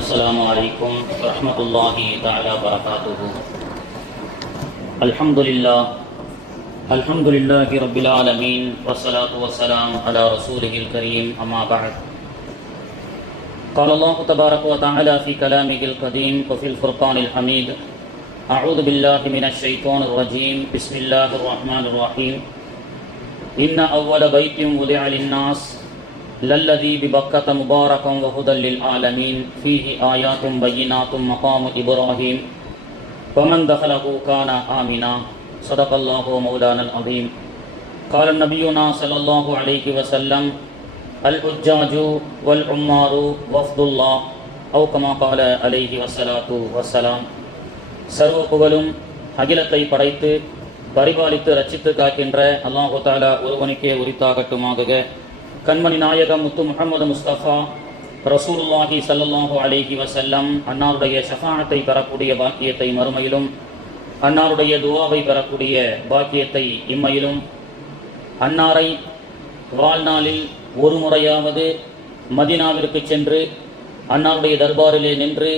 السلام عليكم ورحمة الله تعالى وبركاته. الحمد لله رب العالمين والصلاة والسلام على رسوله الكريم أما بعد. قال الله تبارك وتعالى في كلامه القديم وفي الفرقان الحميد: أعوذ بالله من الشيطان الرجيم. بسم الله الرحمن الرحيم. إن أول بيت وضع للناس للذي ببكة مباركا وهدى للعالمين فيه آيات بينات مقام إبراهيم ومن دخله كان آمنا. صدق الله مولانا العظيم. قال نبينا صلى الله عليه وسلم: الحجاج والعمار وفد الله أو كما قال عليه الصلاة والسلام. சர்வ புகழும் அகிலத்தை படைத்து பரிபாலித்து ரட்சித்து காக்கின்ற அல்லாஹு தஆலா ஒருவனுக்கே உரித்தாகட்டுமாக. கண்மணி நாயகம் முத்து முஹம்மது முஸ்தபா ரசூலுல்லாஹி ஸல்லல்லாஹு அலைஹி வஸல்லம் அன்னாருடைய ஷஃபாஅத்தை பெறக்கூடிய பாக்கியத்தை மறுமையிலும், அன்னாருடைய துஆவை பெறக்கூடிய பாக்கியத்தை இம்மையிலும், அன்னாரை வாழ்நாளில் ஒரு முறையாவது மதீனாவிற்கு சென்று அன்னாருடைய தர்பாரிலே நின்று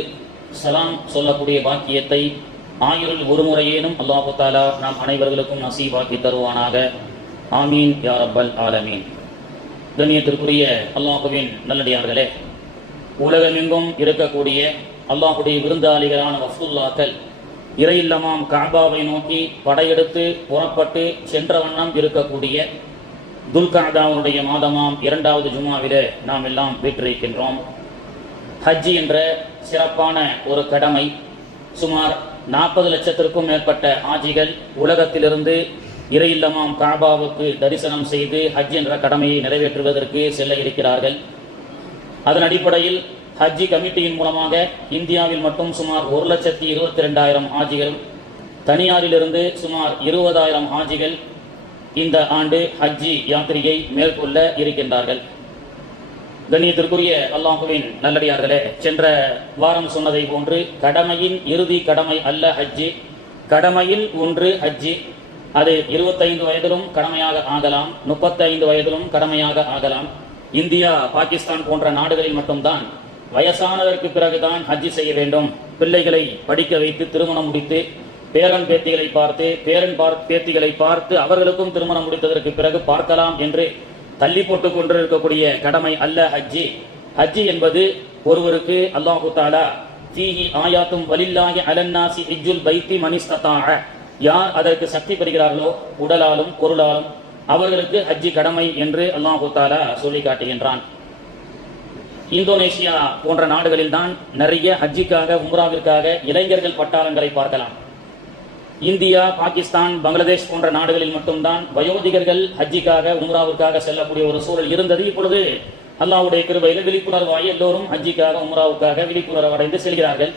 சலாம் சொல்லக்கூடிய பாக்கியத்தை ஆயுளில் ஒரு முறையேனும் அல்லாஹு தஆலா நாம் அனைவர்களுக்கும் நசீபாக்கி தருவானாக. ஆமீன் யா ரப்பல் ஆலமீன். கண்ணியத்திற்குரிய அல்லாஹுவின் நல்லடியார்களே, உலகமெங்கும் இருக்கக்கூடிய அல்லாஹுடைய விருந்தாளிகளான வஃதுல்லாக்கள் இறையில்லமாம் கஅபாவை நோக்கி படையெடுத்து புறப்பட்டு சென்ற வண்ணம் இருக்கக்கூடிய துல்கஅதாவுடைய மாதமாம் 2வது ஜுமாவிலே நாம் எல்லாம் வீற்றிருக்கின்றோம். ஹஜ் என்ற சிறப்பான ஒரு கடமை. சுமார் 40 லட்சத்திற்கும் மேற்பட்ட ஆஜிகள் உலகத்திலிருந்து இறையில்லமாம் கஅபாவுக்கு தரிசனம் செய்து ஹஜ் என்ற கடமையை நிறைவேற்றுவதற்கு செல்ல இருக்கிறார்கள். அதன் அடிப்படையில் ஹஜ் கமிட்டியின் மூலமாக இந்தியாவில் மட்டும் சுமார் 1,22,000 ஆஜிகள், தனியாரிலிருந்து சுமார் 20,000 ஆஜிகள் இந்த ஆண்டு ஹஜ்ஜி யாத்திரையை மேற்கொள்ள இருக்கின்றார்கள். கண்ணியத்திற்குரிய அல்லாஹுவின் நல்லடியார்களே, சென்ற வாரம் சொன்னதை போன்று கடமையின் இறுதி கடமை அல்ல ஹஜ்ஜி, கடமையில் ஒன்று ஹஜ்ஜி. அது 25 வயதிலும் கடமையாக ஆகலாம், 35 வயதிலும் கடமையாக ஆகலாம். இந்தியா, பாகிஸ்தான் போன்ற நாடுகளில் மட்டும்தான் வயசானதற்கு பிறகுதான் ஹஜ்ஜி செய்ய வேண்டும். பிள்ளைகளை படிக்க வைத்து திருமணம் முடித்து பேரன் பேத்திகளை பார்த்து பேத்திகளை பார்த்து அவர்களுக்கும் திருமணம் முடித்ததற்கு பிறகு பார்க்கலாம் என்று தள்ளி போட்டுக் கொண்டிருக்கக்கூடிய கடமை அல்ல ஹஜ்ஜி. ஹஜ்ஜி என்பது ஒருவருக்கு அல்லாஹு தஆலா ஃபீஹி ஆயாத்தும் வலில்லாஹி அலன்னாசி ஹஜ்ஜுல் பைத்தி மனிஸ்ததாஅ, யார் அதற்கு சக்தி பெறுகிறார்களோ உடலாலும் பொருளாலும் அவர்களுக்கு ஹஜ்ஜி கடமை என்று அல்லாஹு தஆலா சொல்லி காட்டுகின்றான். இந்தோனேஷியா போன்ற நாடுகளில் தான் நிறைய ஹஜ்ஜிக்காக உம்ராவிற்காக இளைஞர்கள் பட்டாளங்களை பார்க்கலாம். இந்தியா, பாகிஸ்தான், பங்களாதேஷ் போன்ற நாடுகளில் மட்டும்தான் வயோதிகர்கள் ஹஜ்ஜிக்காக உம்ராவிற்காக செல்லக்கூடிய ஒரு சூழல் இருந்தது. இப்பொழுது அல்லாஹ்வுடைய கிருபையில் விழிப்புணர்வாய் எல்லோரும் ஹஜ்ஜிக்காக உம்ராவுக்காக விழிப்புணர்வு அடைந்து செல்கிறார்கள்.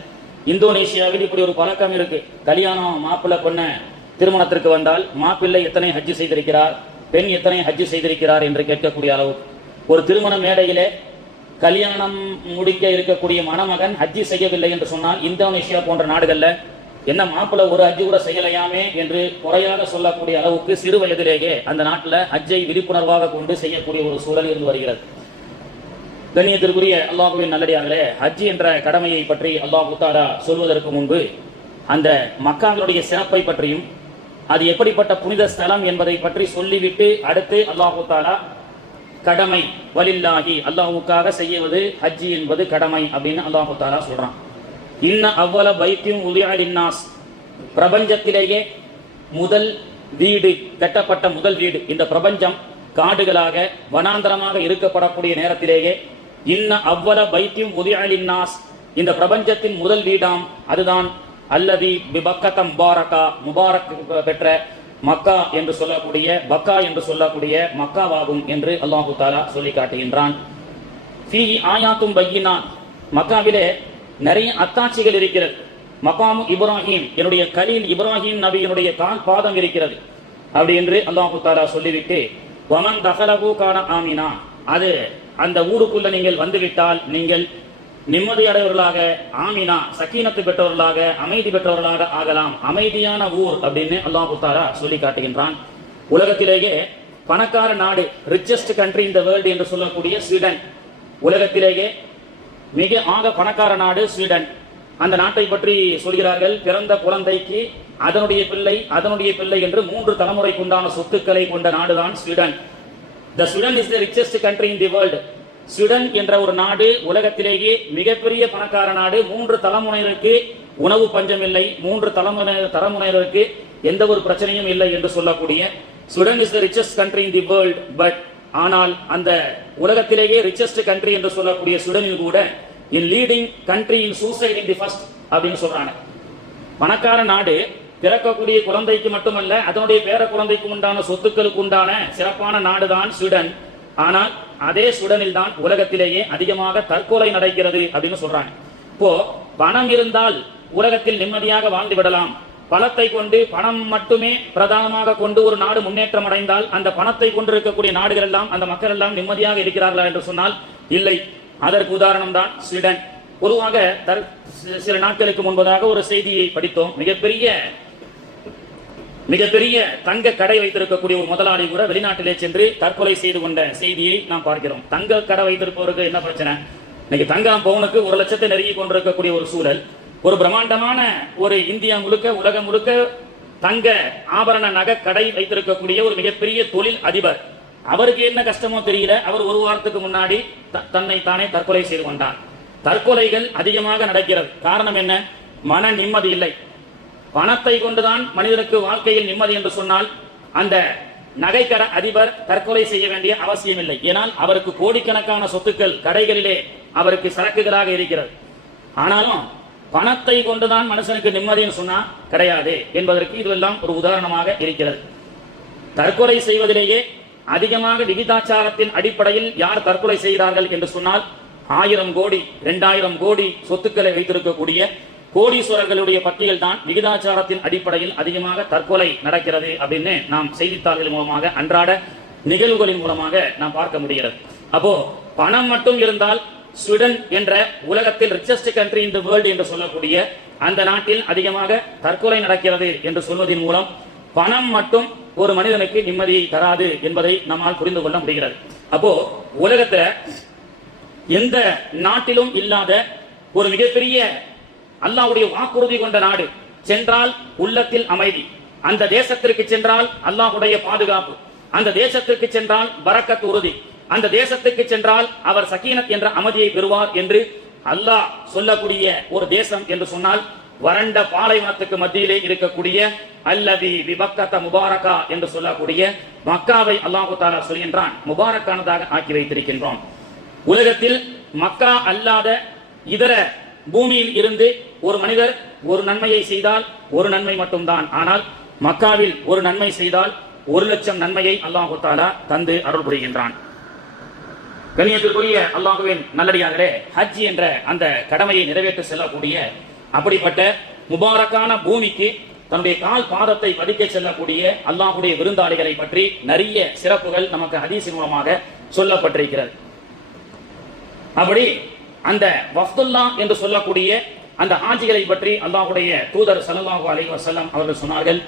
இந்தோனேஷியாவில் இப்படி ஒரு பழக்கம் இருக்கு. கல்யாணம் மாப்பிள்ளை பொண்ண திருமணத்திற்கு வந்தால் மாப்பிள்ளை எத்தனை ஹஜ்ஜி செய்திருக்கிறார், பெண் எத்தனை ஹஜ்ஜி செய்திருக்கிறார் என்று கேட்கக்கூடிய அளவு ஒரு திருமண மேடையிலே கல்யாணம் முடிக்க இருக்கக்கூடிய மணமகன் ஹஜ்ஜி செய்யவில்லை என்று சொன்னால் இந்தோனேஷியா போன்ற நாடுகள்ல என்ன மாப்பிள்ளை ஒரு ஹஜ்ஜி கூட செய்யலையாமே என்று குறையாக சொல்லக்கூடிய அளவுக்கு சிறு வயதிலேயே அந்த நாட்டில் ஹஜ்ஜை விழிப்புணர்வாக கொண்டு செய்யக்கூடிய ஒரு சூழல் இருந்து வருகிறது. கண்ணியத்திற்குரிய அல்லாஹுவின் நல்லடியார்களே, ஹஜ் என்ற கடமையை பற்றி அல்லாஹு தஆலா சொல்வதற்கு முன்பு அந்த மக்காவினுடைய சிறப்பை பற்றியும் அது எப்படிப்பட்ட புனித ஸ்தலம் என்பதை பற்றி சொல்லிவிட்டு அடுத்து அல்லாஹு தஆலா கடமை வலில்லாஹி, அல்லாஹ்வுக்காக செய்வது ஹஜ் என்பது கடமை அப்படின்னு அல்லாஹு தஆலா சொல்றான். இன்ன அவ்வல பைத்தியும் உதிஅ லின்னாஸ், பிரபஞ்சத்திலேயே முதல் வீடு கட்டப்பட்ட முதல் வீடு, இந்த பிரபஞ்சம் காடுகளாக வனாந்தரமாக இருக்கப்படக்கூடிய நேரத்திலேயே இன்ன அவ்வல பைத்தியும் உதிஅ லின்னாஸ், இந்த பிரபஞ்சத்தின் முதல் வீடாம் அதுதான் அல்லதி பிபக்கத முபாரகா, முபாரக் பெற்ற மக்கா என்று சொல்லக்கூடிய பக்கா என்று சொல்லக்கூடிய மக்காவாகும் என்று அல்லாஹு தஆலா சொல்லி காட்டுகின்றான். ஃபீஹி ஆயாத்தும் பையினாத், மக்காவிலே நிறைய அத்தாட்சிகள் இருக்கிறது. மகாமு இப்ராஹிம், என்னுடைய கலீல் இப்ராஹிம் நபியினுடைய கால் பாதம் இருக்கிறது அப்படி என்று அல்லாஹு தஆலா சொல்லிவிட்டு வமன் தகலஹு கான ஆமினா, அது அந்த ஊருக்குள்ள நீங்கள் வந்துவிட்டால் நீங்கள் நிம்மதி அடைவர்களாக, ஆமினா சக்கீனத்து பெற்றவர்களாக, அமைதி பெற்றவர்களாக ஆகலாம். அமைதியான ஊர் அப்படின்னு அல்லாஹு தஆலா சொல்லி காட்டுகின்றான். உலகத்திலேயே பணக்கார நாடு, richest country in the world என்று சொல்லக்கூடிய ஸ்வீடன், உலகத்திலேயே மிக பணக்கார நாடு ஸ்வீடன். அந்த நாட்டை பற்றி சொல்கிறார்கள், பிறந்த குழந்தைக்கு அதனுடைய பிள்ளை என்று 3 தலைமுறைக்கு உண்டான சொத்துக்களை கொண்ட நாடுதான் Sweden. The Sweden is the richest country in the world. Sweden என்ற ஒரு நாடு உலகத்திலேயே மிகப்பெரிய பணக்கார நாடு. 3 தலைமுறைகளுக்கு உணவு பஞ்சம் இல்லை, 3 தலைமுறைகளுக்கு எந்த ஒரு பிரச்சனையும் இல்லை என்று சொல்லக்கூடிய Sweden is the richest country in the world. But ஆனால் அந்த உலகத்திலேயே ரிச்சஸ்ட் கண்ட்ரி என்று சொல்லக்கூடிய ஸ்வீடனில் கூட in leading country in suicide in the first அப்படின்னு சொல்றாங்க. பணக்கார நாடு பிறக்கக்கூடிய குழந்தைக்கு மட்டுமல்ல, அதனுடைய பேர குழந்தைக்கு உண்டான சொத்துக்களுக்கு உண்டான சிறப்பான நாடுதான் ஸ்வீடன். ஆனால் அதே ஸ்வீடனில் தான் உலகத்திலேயே அதிகமாக தற்கொலை நடக்கிறது அப்படின்னு சொல்றாங்க. இப்போ பணம் இருந்தால் உலகத்தில் நிம்மதியாக வாழ்ந்து விடலாம். பணத்தை கொண்டு, பணம் மட்டுமே பிரதானமாக கொண்டு ஒரு நாடு முன்னேற்றம் அடைந்தால் அந்த பணத்தை கொண்டு இருக்கக்கூடிய நாடுகள் எல்லாம், அந்த மக்கள் எல்லாம் நிம்மதியாக இருக்கிறார்களா என்று சொன்னால் இல்லை. அதற்கு உதாரணம் தான் ஸ்வீடன். பொதுவாக சில நாட்களுக்கு முன்பதாக ஒரு செய்தியை படித்தோம். மிகப்பெரிய தங்க கடை வைத்திருக்கக்கூடிய ஒரு முதலாளி கூட வெளிநாட்டிலே சென்று தற்கொலை செய்து கொண்ட செய்தியை நாம் பார்க்கிறோம். தங்க கடை வைத்திருப்பவருக்கு என்ன பிரச்சனை? இன்னைக்கு தங்கம் பவுனுக்கு 1 லட்சத்தை நெருங்கி கொண்டிருக்கக்கூடிய ஒரு சூழல். ஒரு பிரம்மாண்டமான ஒரு இந்தியா முழுக்க, உலகம் முழுக்க தங்க ஆபரண நகை கடை வைத்திருக்கக்கூடிய ஒரு மிகப்பெரிய தொழில் அதிபர். அவருக்கு என்ன கஷ்டமோ தெரியல, அவர் 1 வாரத்துக்கு முன்னாடி தன்னை தானே தற்கொலை செய்து கொண்டார். தற்கொலைகள் அதிகமாக நடக்கிறது. காரணம் என்ன? மன நிம்மதி இல்லை. பணத்தை கொண்டுதான் மனிதனுக்கு வாழ்க்கையில் நிம்மதி என்று சொன்னால் அந்த நகைக்கடை அதிபர் தற்கொலை செய்ய வேண்டிய அவசியம் இல்லை. ஏனால் அவருக்கு கோடிக்கணக்கான சொத்துக்கள் கடைகளிலே அவருக்கு சரக்குகளாக இருக்கிறது. ஆனாலும் பணத்தை கொண்டுதான் மனுஷனுக்கு நிம்மதின்னு சொன்னா கிடையாது என்பதற்கு இதுவெல்லாம் ஒரு உதாரணமாக இருக்கிறது. தற்கொலை செய்வதிலேயே அதிகமாக விகிதாச்சாரத்தின் அடிப்படையில் யார் தற்கொலை செய்கிறார்கள் என்று சொன்னால் 1000 கோடி 2000 கோடி சொத்துக்களை வைத்திருக்கக்கூடிய கோடீஸ்வரர்களுடைய பட்டியல் தான் விகிதாச்சாரத்தின் அடிப்படையில் அதிகமாக தற்கொலை நடக்கிறது அப்படின்னு நாம் செய்தித்தாள்கள் மூலமாக, அன்றாட நிகழ்வுகளின் மூலமாக நாம் பார்க்க முடிகிறது. அப்போ பணம் மட்டும் இருந்தால் ஸ்வீடன் என்ற உலகத்தில் richest country in the world என்று சொல்லக்கூடிய அந்த நாட்டில் அதிகமாக தற்கொலை நடக்கிறது என்று சொல்வதன் மூலம் பணம் மட்டும் ஒரு மனிதனுக்கு நிம்மதியை தராது என்பதை நம்மால் புரிந்து கொள்ள முடிகிறது. அப்போ உலகத்துல எந்த நாட்டிலும் இல்லாத ஒரு மிகப்பெரிய அல்லாஹ்வுடைய வாக்குறுதி கொண்ட நாடு. சென்றால் உள்ளத்தில் அமைதி, அந்த தேசத்திற்கு சென்றால் அல்லாஹ்வுடைய பாதுகாப்பு, அந்த தேசத்திற்கு சென்றால் பரக்கத் உறுதி, அந்த தேசத்துக்கு சென்றால் அவர் சக்கீனத் என்ற அமைதியை பெறுவார் என்று அல்லாஹ் சொல்லக்கூடிய ஒரு தேசம் என்று சொன்னால் வறண்ட பாலைவனத்துக்கு மத்தியிலே இருக்கக்கூடிய அல்லதி விபக்கத முபாரகா என்று சொல்லக்கூடிய மக்காவை அல்லாஹ் தஆலா சொல்கின்றான், முபாரக்கானதாக ஆக்கி வைத்திருக்கின்றோம். உலகத்தில் மக்கா அல்லாத இதர பூமியில் இருந்து ஒரு மனிதர் ஒரு நன்மையை செய்தால் ஒரு நன்மை மட்டும்தான். ஆனால் மக்காவில் ஒரு நன்மை செய்தால் 1,00,000 நன்மையை அல்லாஹ் தஆலா தந்து அருள் புரிகின்றான். கண்ணியத்திற்குரிய அல்லாஹ்வின் நல்லடியார்களே, ஹஜ் என்ற அந்த கடமையை நிறைவேற்ற செல்லக்கூடிய அப்படிப்பட்ட முபாரக்கான பூமிக்கு தன்னுடைய கால் பாதத்தை பதிக்க செல்லக்கூடிய அல்லாஹ்வுடைய விருந்தாளிகளை பற்றி நிறைய சிறப்புகள் நமக்கு ஹதீஸின் மூலமாக சொல்லப்பட்டிருக்கிறது. அப்படி அந்த வஃப்துல்லா என்று சொல்லக்கூடிய அந்த ஹாஜிகளை பற்றி அல்லாஹ்வுடைய தூதர் ஸல்லல்லாஹு அலைஹி வஸல்லம் அவர்கள் சொன்னார்கள்,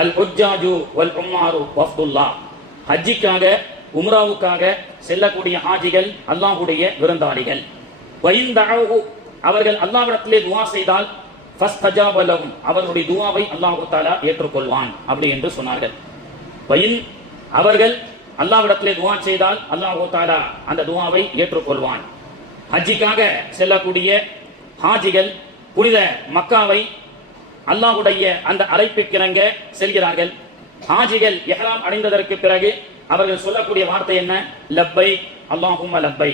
அல் ஹுஜ்ஜாஜு வல் உம்மாரு வஃப்துல்லா. ஹஜ்ஜிக்காக உம்ராவுக்காக செல்லக்கூடிய ஹாஜிகள் அல்லாஹ்வுடைய விருந்தாளிகள். வயின்தஅஹு, அவர்கள் அல்லாஹ்விடத்திலே துஆ செய்தால் ஃபஸ்தஜாப லஹும், அவர்களுடைய துஆவை அல்லாஹ் தஆலா ஏற்றுக்கொள்வான் அப்படி என்று சொன்னார்கள். அவர்கள் அல்லாஹ்விடத்திலே துஆ செய்தால் அல்லாஹ் தஆலா அந்த துஆவை ஏற்றுக்கொள்வான். ஹஜ்ஜிக்காக செல்லக்கூடிய ஹாஜிகள் புனித மக்காவை அல்லாஹ்வுடைய அந்த அழைப்புக்கிணங்க செல்கிறார்கள். ஹாஜிகள் இஹ்ராம் அணிந்ததற்கு பிறகு அவர்கள் சொல்லக்கூடிய வார்த்தை என்ன? லப்பை அல்லாஹும்ம லப்பை,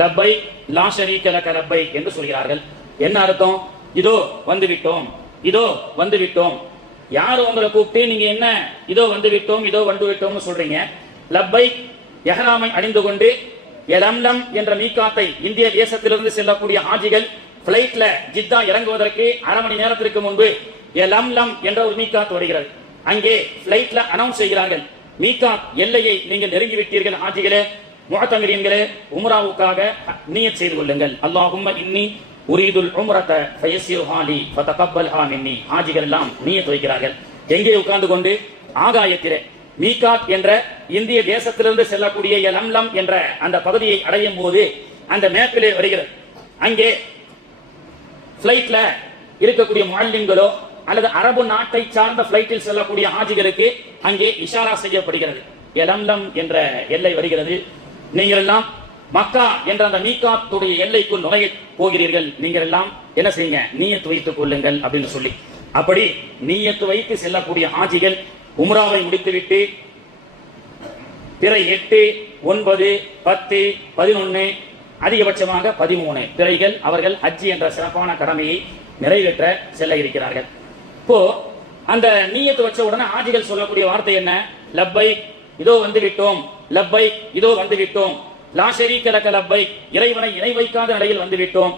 லப்பை லா ஷரீக லக லப்பை என்று சொல்கிறார்கள். என்ன அர்த்தம்? இதோ வந்துவிட்டோம், இதோ வந்துவிட்டோம். யார் உங்களை கூப்பிட்டு நீங்க என்ன இதோ வந்துவிட்டோம், இதோ வந்துவிட்டோம்னு சொல்றீங்க? லப்பை இஹ்ராமை அணிந்து கொண்டு எலம்லம் என்ற மீகாத்தை இந்திய தேசத்திலிருந்து செல்லக்கூடிய ஹாஜிகள் பிளைட்ல ஜித்தா இறங்குவதற்கு 1/2 மணி நேரத்திற்கு முன்பு எலம்லம் என்ற ஒரு மீகாத் வருகிறது. அங்கே பிளைட்ல அனௌன்ஸ் செய்கிறார்கள், மீகாத் எல்லையை நீங்கள் நெருங்கிவிட்டீர்கள் ஹாஜிகளே, முஅத்தமிரீன்களே, உம்ராவுக்காக நியத் செய்து கொள்ளுங்கள். அல்லாஹும்ம இன்னி உரீதுல் உம்ரத ஃபயஸ்ஸிர்ஹா லி ஃபதகப்பல்ஹா மின்னி. ஹாஜிகள் எல்லாம் நியத் வைக்கிறார்கள். எங்கே உட்கார்ந்து கொண்டு? ஆகாயத்திலே மீகாத் என்ற இந்திய தேசத்திலிருந்து செல்லக்கூடிய எலம்லம் என்ற அந்த பகுதியை அடையும் போது அந்த மேப்பிலே வருகிறது. அங்கே பிளைட்ல இருக்கக்கூடிய முஅல்லிம்களோ அல்லது அரபு நாட்டை சார்ந்த பிளைட்டில் செல்லக்கூடிய ஹாஜிகளுக்கு அங்கே இஷாரா செய்யப்படுகிறது. எலம்லம் என்ற எல்லை வருகிறது. நீங்கள் எல்லாம் மக்கா என்ற அந்த மீகாத்துடைய எல்லைக்குள் நுழைய போகிறீர்கள். நீங்கள் எல்லாம் என்ன செய்யுங்க, நீயத்து வைத்துக் கொள்ளுங்கள் அப்படின்னு சொல்லி, அப்படி நீயத்து வைத்து செல்லக்கூடிய ஹாஜிகள் உம்ராவை முடித்துவிட்டு பிறை 8, 9, 10, 11 அதிகபட்சமாக 13 பிறைகள் அவர்கள் ஹஜ் என்ற சிறப்பான கடமையை நிறைவேற்ற செல்ல இருக்கிறார்கள். இப்போ அந்த நீயத்து வச்ச உடனே ஹாஜிகள் சொல்லக்கூடிய வார்த்தை என்ன? லப்பைக் இதோ வந்து விட்டோம், லப்பைக் இதோ வந்து விட்டோம், லா ஷரீக லக லப்பைக் இறைவனை இணை வைக்காத நிலையில் வந்து விட்டோம்.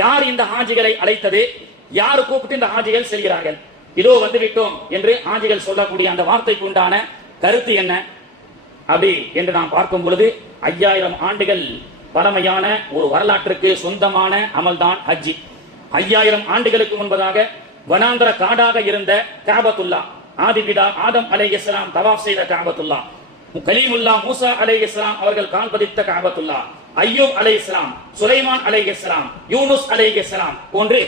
யார் இந்த ஹாஜிகளை அழைத்தது? யார் கூப்பிட்டு இந்த ஹாஜிகள் செல்கிறார்கள்? இதோ வந்து விட்டோம் என்று ஹாஜிகள் சொல்லக்கூடிய அந்த வார்த்தைக்கு உண்டான கருத்து என்ன அப்படி என்று நாம் பார்க்கும் பொழுது 5000 ஆண்டுகள் பழமையான ஒரு வரலாற்றுக்கு சொந்தமான அமல்தான் ஹஜ்ஜி. 5000 ஆண்டுகளுக்கு முன்பதாக வனாந்தர காடாக இருந்த காபத்துல்லா, ஆதிபிதா ஆதம் அலைஹிஸ்ஸலாம் தவாஃப் செய்த காபத்துல்லா, கலீமுல்லா மூசா அலைஹிஸ்ஸலாம் அவர்கள் கால் பதித்த காபத்துல்லா, அய்யூப் அலைஹிஸ்ஸலாம், சுலைமான் அலைஹிஸ்ஸலாம், யூனுஸ் அலைஹிஸ்ஸலாம் போன்று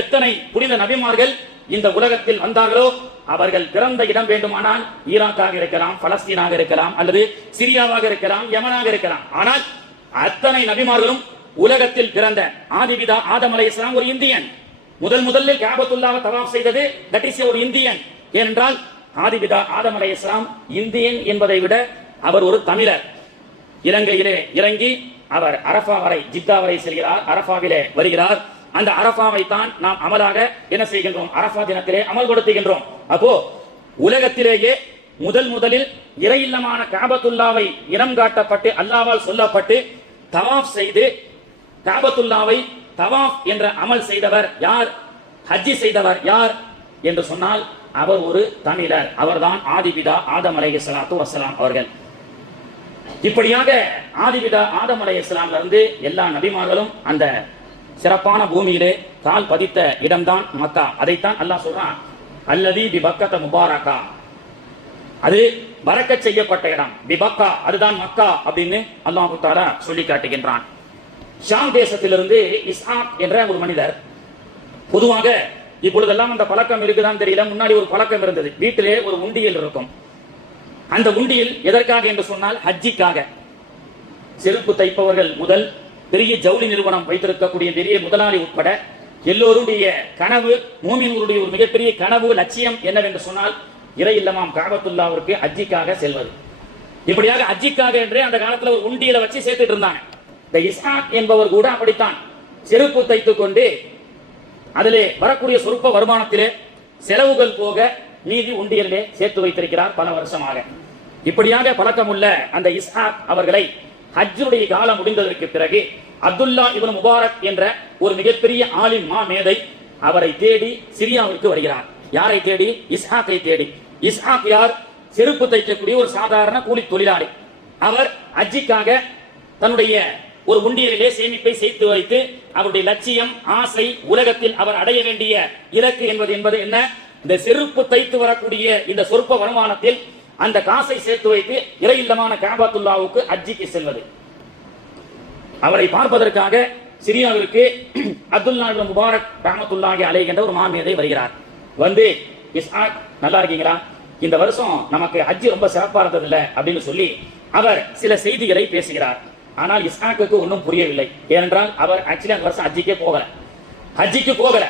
எத்தனை புனித நபிமார்கள் இந்த உலகத்தில் வந்தார்களோ அவர்கள் பிறந்த இடம் வேண்டுமானால் ஈராக்காக இருக்கலாம், பலஸ்தீனாக இருக்கலாம், அல்லது சிரியாவாக இருக்கலாம், யமனாக இருக்கலாம். ஆனால் அத்தனை நபிமார்களும் உலகத்தில் பிறந்த ஆதிபிதா ஆதம் அலைஹிஸ்ஸலாம் ஒரு இந்தியன். முதலில் காபத்துல்லாவை தவாஃப் செய்தது தட் இஸ் ஒரு இந்தியன். ஏனென்றால் ஆதிபிதா ஆதம் அலைஹிஸ்ஸலாம் இந்தியன் என்பதை விட அவர் ஒரு தமிழர். இலங்கையிலே இறங்கி அவர் அரஃபா வரை, ஜித்தா வரை செல்கிறார், அரஃபாவிலே வருகிறார். அந்த அரஃபாவை தான் நாம் அமலாக என்ன செய்கின்றோம்? அரஃபா தினத்திலே அமல்படுத்துகின்றோம். அப்போ உலகத்திலேயே முதலில் இறையில்லமான காபத்துல்லாவை இனம் காட்டப்பட்டு அல்லாஹ்வால் சொல்லப்பட்டு தவாஃப் செய்து காபத்துல்லாவை தவாஃப் என்ற அமல் செய்தவர் யார்? ஹஜ்ஜி செய்தவர் யார் என்று சொன்னால் அவர் ஒரு தமிழர். அவர்தான் ஆதிபிதா ஆதம் அலைஹிஸ்ஸலாத்து வஸ்ஸலாம் அவர்கள். இப்படியாக ஆதிபிதா ஆதம் அலைஹிஸ்ஸலாம்ல இருந்து எல்லா நபிமார்களும் அந்த சிறப்பான பூமியிலே கால் பதித்த இடம்தான் மக்கா. அதைத்தான் அல்லாஹ் சொல்றான், அல்லதி பிபக்கத முபாரகா, அது பரக்கத் செய்யப்பட்ட இடம். பிபக்கா அதுதான் மக்கா அப்படின்னு அல்லாஹ் தஆலா சொல்லி காட்டுகின்றான். ஷாம் தேசத்திலிருந்து இஸ்ஹாக் என்ற ஒரு மனிதர், பொதுவாக இப்பொழுதெல்லாம் அந்த பழக்கம் இருக்குதான் தெரியல, முன்னாடி ஒரு பழக்கம் இருந்தது. வீட்டிலே ஒரு உண்டியல் இருக்கும். அந்த உண்டியல் எதற்காக என்று சொன்னால் ஹஜ்ஜிக்காக. செருப்பு தைப்பவர்கள் முதல் பெரிய ஜவுளி நிறுவனம் வைத்திருக்கக்கூடிய பெரிய முதலாளி உட்பட எல்லோருடைய கனவு, மூமின்களுடைய ஒரு மிகப்பெரிய கனவு லட்சியம் என்னவென்று சொன்னால் இறை இல்லமாம் காபத்துல்லாவிற்கு ஹஜ்ஜிக்காக செல்வது. இப்படியாக ஹஜ்ஜிக்காக என்றே அந்த காலத்துல ஒரு உண்டியலை வச்சு சேர்த்துட்டு இருந்தாங்க. இந்த இஸ்ஹாக் என்பவர் கூட அப்படித்தான் செருப்பு தைத்துக் கொண்டு அதிலே வரக்கூடிய சொற்ப வருமானத்திலே செலவுகள் போக மீதி உண்டியலிலே சேர்த்து வைத்திருக்கிறார் பல வருஷமாக. இப்படியாக பழக்கமுள்ள அந்த இஸ்ஹாக் அவர்களை ஹஜ்ஜுடைய காலம் முடிந்ததற்கு பிறகு அப்துல்லா இப்னு முபாரக் என்ற ஒரு மிகப்பெரிய ஆலிம் மேதை அவரை தேடி சிரியாவிற்கு வருகிறார். யாரை தேடி? இஸ்ஹாக்கை தேடி. இஸ்ஹாக் யார்? செருப்பு தைக்கக்கூடிய ஒரு சாதாரண கூலி தொழிலாளி. அவர் ஹஜ்ஜிக்காக தன்னுடைய ஒரு உண்டியலிலே சேமிப்பை சேர்த்து வைத்து அவருடைய லட்சியம், ஆசை, உலகத்தில் அவர் அடைய வேண்டிய இலக்கு என்பது என்ன? இந்த செருப்பு தைத்து வரக்கூடிய இந்த சொற்ப வருமானத்தில் அந்த காசை சேர்த்து வைத்து இறை இல்லமான காபத்துல்லாவுக்கு ஹஜ்ஜிக்கு செல்வது. அவரை பார்ப்பதற்காக சிரியாவிற்கு அப்துல்லா இப்னு முபாரக் ரஹ்மத்துல்லாஹி அலைஹி என்ற ஒரு மாமேதை வருகிறார். வந்து, இஸ்ஹாக் நல்லா இருக்கீங்களா? இந்த வருஷம் நமக்கு ஹஜ்ஜி ரொம்ப சிறப்பா இருந்தது இல்ல அப்படின்னு சொல்லி அவர் சில செய்திகளை பேசுகிறார். ஆனால் இஸ்ஹாக்குக்கு ஒன்றும் புரியவில்லை. ஏனென்றால் அவர் ஆக்சுவலி அந்த வருஷம் ஹஜ்ஜிக்கு போகல.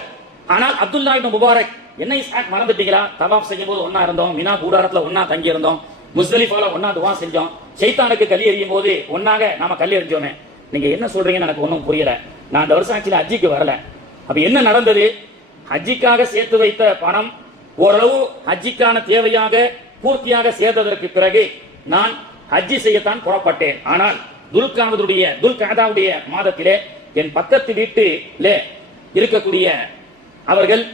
ஆனால் அப்துல்லா இப்னு முபாரக், என்ன இஸ்ஹாக் மறந்துட்டீங்களா? தவாஃப் செய்யும் போது ஒன்னா இருந்தோம், மினா கூடாரத்துல ஒன்னா தங்கி இருந்தோம், முஸ்தலிஃபால ஒன்னா துவா செஞ்சோம், ஷைத்தானுக்கு கல் எறியும் போது ஒன்னாக நாம கல் எறிஞ்சோமே, நீங்க என்ன சொல்றீங்கன்னு எனக்கு ஒன்றும் புரியல. நான் அந்த வருஷம் ஆக்சுவலி ஹஜ்ஜிக்கு வரல. அப்ப என்ன நடந்தது? ஹஜ்ஜிக்காக சேர்த்து வைத்த பணம் ஓரளவு ஹஜ்ஜிக்கான தேவையாக பூர்த்தியாக சேர்த்ததற்கு பிறகு நான் ஹஜ்ஜி செய்யத்தான் புறப்பட்டேன். ஆனால் துல்காதாவுடைய மாதத்திலே என் பக்கத்து வீட்டிலே இருக்கக்கூடிய அவர்கள்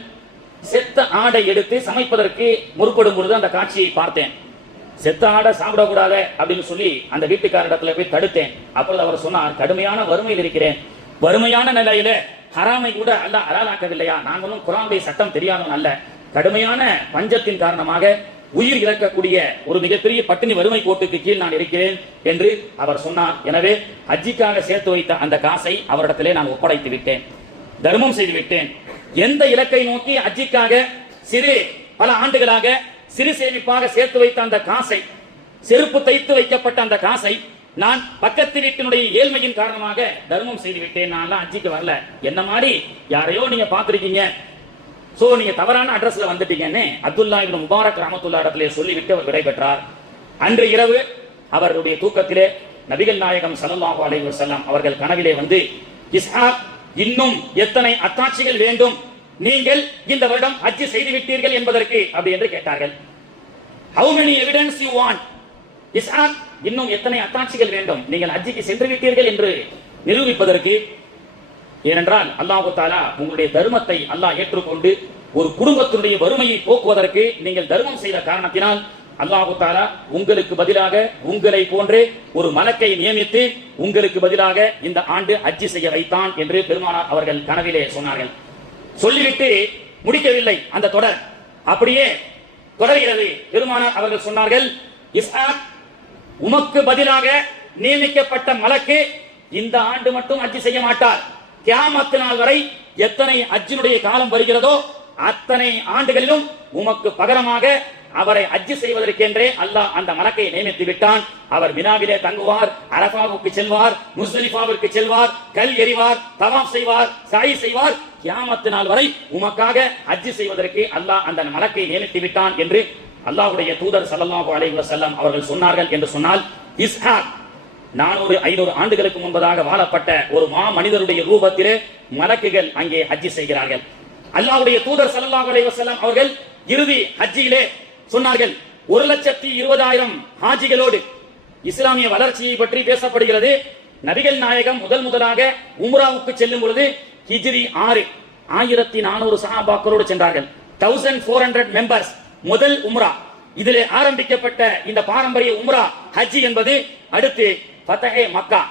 செத்த ஆடை எடுத்து சமைப்பதற்கு முற்படும் பொழுது அந்த காட்சியை பார்த்தேன். செத்த ஆடை சாப்பிடக்கூடாது அப்படின்னு சொல்லி அந்த வீட்டுக்காரிடத்துல போய் தடுத்தேன். அப்பொழுது அவர் சொன்னார், கடுமையான வறுமையில் இருக்கிறேன், வறுமையான நிலையில ஹராமை கூட அல்லாஹ் ஹலாலாக்கவில்லையா? நாங்களும் குர்ஆனுடைய சட்டம் தெரியாதவன் அல்ல, கடுமையான பஞ்சத்தின் காரணமாக உயிர் இழக்கக்கூடிய ஒரு மிகப்பெரிய பட்டினி வறுமை கோட்டுக்கு கீழ் நான் இருக்கிறேன் என்று அவர் சொன்னார். எனவே ஹஜ்ஜிக்காக சேர்த்து வைத்த அந்த காசை அவரிடத்திலே நான் ஒப்படைத்து விட்டேன், தர்மம் செய்து விட்டேன். எந்த இலக்கை நோக்கி ஹஜ்ஜிக்காக பல ஆண்டுகளாக சிறு சேமிப்பாக சேர்த்து வைத்த அந்த காசை, செருப்பு தைத்து வைக்கப்பட்ட அந்த காசை நான் பக்கத்து வீட்டினுடைய ஏழ்மையின் காரணமாக தர்மம் செய்து விட்டேன். நான் ஹஜ்ஜிக்கு வரல, என்ன மாதிரி யாரையோ நீங்க பார்த்திருக்கீங்க, சோ நீங்க தவறான அட்ரஸ்ல வந்துட்டீங்கன்னு அப்துல்லா இப்னு முபாரக் ரஹ்மத்துல்லாஹி அலைஹி சொல்லிவிட்டு அவர் விடைபெற்றார். அன்று இரவு அவருடைய தூக்கத்திலே நபிகள் நாயகம் ஸல்லல்லாஹு அலைஹி வஸல்லம் அவர்கள் கனவிலே வந்து, இஸ்ஹாக், இன்னும் எத்தனை அத்தாட்சிகள் வேண்டும் நீங்கள் இந்த வருடம் ஹஜ் செய்து விட்டீர்கள் என்பதற்கு அப்படி என்று கேட்டார்கள். How many evidence you want? Ishaq, இன்னும் எத்தனை அத்தாட்சிகள் வேண்டும் நீங்கள் ஹஜ்ஜிக்கு சென்று விட்டீர்கள் என்று நிரூபிப்பதற்கு? ஏனென்றால் அல்லாஹ் தஆலா உங்களுடைய தர்மத்தை அல்லாஹ் ஏற்றுக்கொண்டு ஒரு குடும்பத்தினுடைய வறுமையை போக்குவதற்கு நீங்கள் தர்மம் செய்த காரணத்தினால் அல்லாஹ் தஆலா உங்களுக்கு பதிலாக உங்களை போன்றே ஒரு மலக்கை நியமித்து உங்களுக்கு பதிலாக இந்த ஆண்டு ஹஜ் செய்ய வைத்தான் என்று பெருமானார் அவர்கள் கனவிலே சொன்னார்கள். சொல்லிவிட்டு முடிக்கவில்லை, அந்த தொடர் அப்படியே தொடர்கிறது. பெருமானார் அவர்கள் சொன்னார்கள், இஸ்ஹாக், உமக்கு பதிலாக நியமிக்கப்பட்ட மலக்கு இந்த ஆண்டு மட்டும் ஹஜ் செய்ய மாட்டார். கியாமத் நாள் வரை எத்தனை ஹஜ்ஜினுடைய காலம் வருகிறதோ அத்தனை ஆண்டுகளிலும் உமக்கு பகரமாக அவரை ஹஜ் செய்வதற்கென்றே அல்லாஹ் அந்த மலக்கை நியமித்து விட்டான். அவர் மினாவிலே தங்குவார், அரஃபாவுக்கு செல்வார், முஸ்தலிஃபாவிற்கு செல்வார், கல் எறிவார், தவாப் செய்வார், சாய் செய்வார். கியாமத் நாள் வரை உமக்காக ஹஜ் செய்வதற்கு அல்லாஹ் அந்த மலக்கை நியமித்து விட்டான் என்று அல்லாஹ்வுடைய தூதர் ஸல்லல்லாஹு அலைஹி வஸல்லம் அவர்கள் சொன்னார்கள் என்று சொன்னால், இஸ்ஹாக் 400-500 ஆண்டுகளுக்கு முன்பதாக வாழப்பட்ட ஒரு மனிதருடைய ரூபத்திலே மலக்குகள் அங்கே ஹஜ் செய்கிறார்கள். அல்லாஹ்வுடைய தூதர் ஸல்லல்லாஹு அலைஹி வஸல்லம் அவர்கள் இறுதி ஹஜ்ஜிலே சொன்னார்கள், 1,20,000 ஹாஜிகளோடு இஸ்லாமிய வளர்ச்சியை பற்றி பேசப்படுகிறது. நபிகள் நாயகம் முதலாக உம்ராவுக்கு செல்லும் பொழுது ஹிஜ்ரி 6 1400 சஹாபாக்களோடு சென்றார்கள். 1400 மெம்பர்ஸ் முதல் உம்ரா. இதிலே ஆரம்பிக்கப்பட்ட இந்த பாரம்பரிய உம்ரா ஹஜ் என்பது அடுத்து ஃபத்ஹே மக்கா.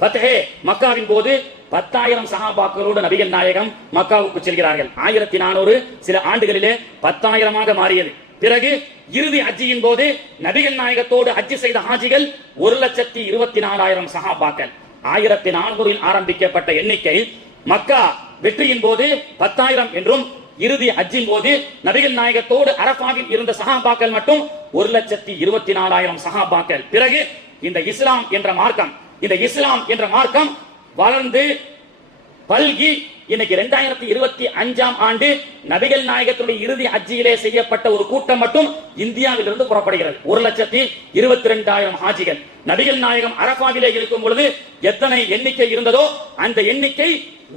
ஃபத்ஹே மக்காவின் போது 10,000 சஹாபாக்களோடு நபிகள் நாயகம் மக்காவுக்கு செல்கிறார்கள். 1400 சில ஆண்டுகளிலே 10,000 மாறியது. பிறகு இறுதி ஹஜ்ஜியின் போது நபிகள் நாயகத்தோடு ஹஜ் செய்த ஹாஜிகள் 1,24,000 சஹாபாக்கள். 1400 ஆரம்பிக்கப்பட்ட எண்ணிக்கை மக்கா வெற்றியின் போது 10,000 என்றும், இறுதி ஹஜ்ஜின் போது நபிகள் நாயகத்தோடு அரஃபாவில் இருந்த சஹாபாக்கள் மட்டும் 1,24,000 சஹாபாக்கள். பிறகு இந்த இஸ்லாம் என்ற மார்க்கம் வளர்ந்து பல்கி இன்னைக்கு 2025 ஆண்டு நபிகள் நாயகத்துடைய இறுதி ஹஜ்ஜியிலே செய்யப்பட்ட ஒரு கூட்டம் மட்டும் இந்தியாவில் இருந்து புறப்படுகிறது. 1,22,000 ஹாஜிகள். நபிகள் நாயகம் அரஃபாவிலே இருக்கும் பொழுது எத்தனை எண்ணிக்கை இருந்ததோ அந்த எண்ணிக்கை